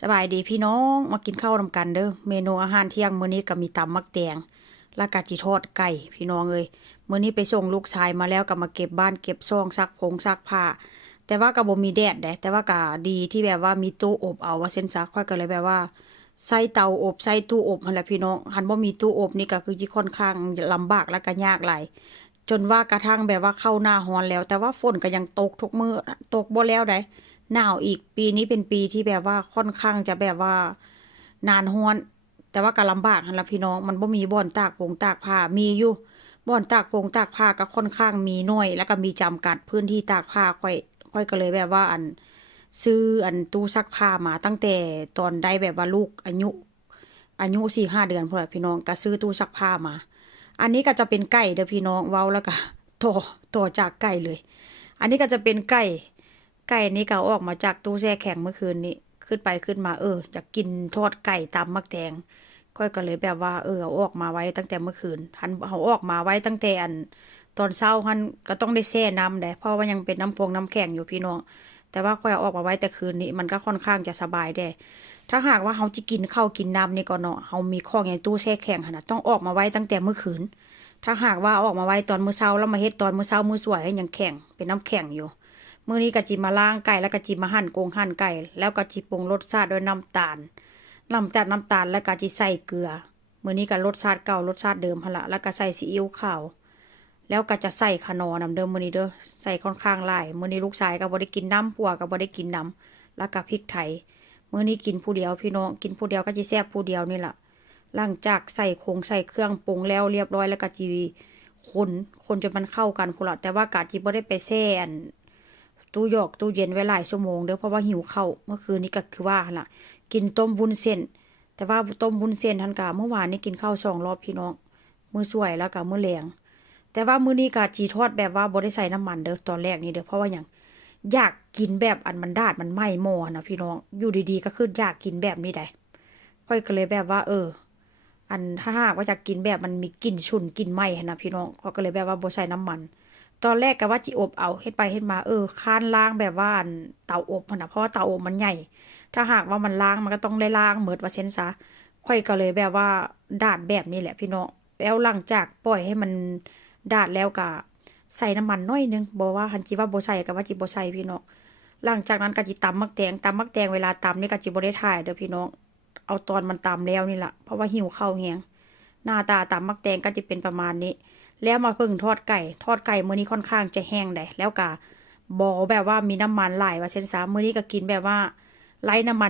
สบายดีพี่น้องมากินข้าวนำกันเด้อเมนูอาหารเที่ยงมื้อนี้ก็มีตำมักแตงและกะจิทอดไก่พี่น้องเอ้ยมื้อนี้ไปส่งลูกชายมาแล้วก็มาเก็บบ้านเก็บซองซักผงซักผ้าแต่ว่าก็บ่มีแดดเด้แต่ว่าก็ดีที่แบบว่ามีตู้อบเอาว่าเส้นซักค่อยก็เลยแบบว่าใส่เตาอบใส่ตู้อบนั่นแหละพี่น้องหันบ่มีตู้อบนี่ก็คือสิค่อนข้างลำบากและก็ยากหลายจนว่ากระทั่งแบบว่าเข้าหน้าร้อนแล้ว แต่ว่าฝนก็ยังตกทุกมื้อตกบ่แล้วได้ หนาวอีกปีนี้เป็นปีที่แบบว่าค่อนข้างจะแบบว่านานฮ้อนแต่ว่าก็ลำบากหั่นล่ะพี่น้องมันบ่มีบ่อนตากผงตากผ้ามีอยู่บ่อนตากผงตากผ้าก็ค่อนข้างมีน้อยแล้วก็มีจำกัดพื้นที่ตากผ้าค่อยก็เลยแบบว่าซื้อตู้ซักผ้ามาตั้งแต่ตอนได้แบบว่าลูกอายุ4-5 เดือนพุ่นล่ะพี่น้องก็ซื้อตู้ซักผ้ามาอันนี้ก็จะเป็นไก่เด้อพี่น้องเว้าแล้วก็ต่อจากไก่เลยอันนี้ก็จะเป็นไก่นี่ก็เอาออกมาจากตู้แช่แข็งเมื่อคืนนี้ขึ้นไปขึ้นมาอยากกินทอดไก่ตำมักแตงค่อยก็เลยแบบว่าเอาออกมาไว้ตั้งแต่เมื่อคืนหันเอาออกมาไว้ตั้งแต่ตอนเช้าหันก็ต้องได้แช่น้ำแหละเพราะว่ายังเป็นน้ำแข็งอยู่พี่น้องแต่ว่าค่อยเอาออกมาไว้แต่คืนนี้มันก็ค่อนข้างจะสบายได้ถ้าหากว่าเขาจะกินข้าวกินน้ำนี่ก็เนาะเขามีของในตู้แช่แข็งหั่นน่ะต้องออกมาไว้ตั้งแต่เมื่อคืนถ้าหากว่าเอาออกมาไว้ตอนมื้อเช้าแล้วมาเฮ็ดตอนมื้อเช้ามื้อสวยยังแข็งเป็นน้ำแข็งอยู่ มื้อนี้ก็จิมาล้างไก่แล้วก็จิมาหั่นหั่นไก่แล้วก็จิปรุงรสชาติด้วยน้ำตาลแล้วก็จิใส่เกลือมื้อนี้ก็รสชาติเก่ารสชาติเดิมหั่นละแล้วก็ใส่ซีอิ๊วขาวแล้วก็จะใส่คะนอนำเดิมมื้อนี้เด้อใส่ค่อนข้างหลายมื้อนี้ลูกชายก็บ่ได้กินน้ำผัวก็บ่ได้กินน้ำแล้วก็พริกไทยมื้อนี้กินผู้เดียวพี่น้องกินผู้เดียวก็จิแซ่บผู้เดียวนี่ล่ะหลังจากใส่ใส่เครื่องปรุงแล้วเรียบร้อยแล้วก็จิคนจนมันเข้ากันพุ่นล่ะแต่ว่ากะจิบ่ได้ไปแช่ตู้เย็นไว้หลายชั่วโมงเด้อเพราะว่าหิวข้าวเมื่อคืนนี้ก็คือว่าหั่นล่ะกินต้มวุ้นเส้นแต่ว่าต้มวุ้นเส้นทันกะเมื่อวานนี้กินข้าว2 รอบพี่น้องมื้อสวยแล้วก็มื้อแลงแต่ว่ามื้อนี้ก็จีทอดแบบว่าบ่ได้ใส่น้ำมันเด้อตอนแรกนี่เด้อเพราะว่าหยังอยากกินแบบอันมันดาดมันไหม้หม้อนะพี่น้องอยู่ดีๆก็คืออยากกินแบบนี้ได้ค่อยก็เลยแบบว่าถ้าหากว่าอยากกินแบบมันมีกลิ่นฉุนกลิ่นไหม้หั่นนะพี่น้องก็เลยแบบว่าบ่ใส่น้ำมัน ตอนแรกก็ว่าจิอบเอาเฮ็ดไปเฮ็ดมาค้านล้างแบบว่าเตาอบหั่นน่ะเพราะว่าเตาอบมันใหญ่ถ้าหากว่ามันล้างมันก็ต้องได้ล้างหมดว่าเซ็นซะค่อยก็เลยแบบว่าดาดแบบนี้แหละพี่น้องแล้วหลังจากปล่อยให้มันดาดแล้วก็ใส่น้ำมันน้อยนึงบ่ว่าหันจิว่าบ่ใส่ก็ว่าจิบ่ใส่พี่น้องหลังจากนั้นก็จิตำมักแตงเวลาตำนี่ก็จิบ่ได้ถ่ายเด้อพี่น้องเอาตอนมันตำแล้วนี่ล่ะเพราะว่าหิวข้าวแฮงหน้าตาตำมักแตงก็จะเป็นประมาณนี้ แล้วมาเพิ่งทอดไก่มื้อนี้ค่อนข้างจะแห้งได้แล้วก็บ่แบบว่ามีน้ำมันหลายว่าเช่นซะมื้อนี้ก็กินแบบว่าไร้น้ำมัน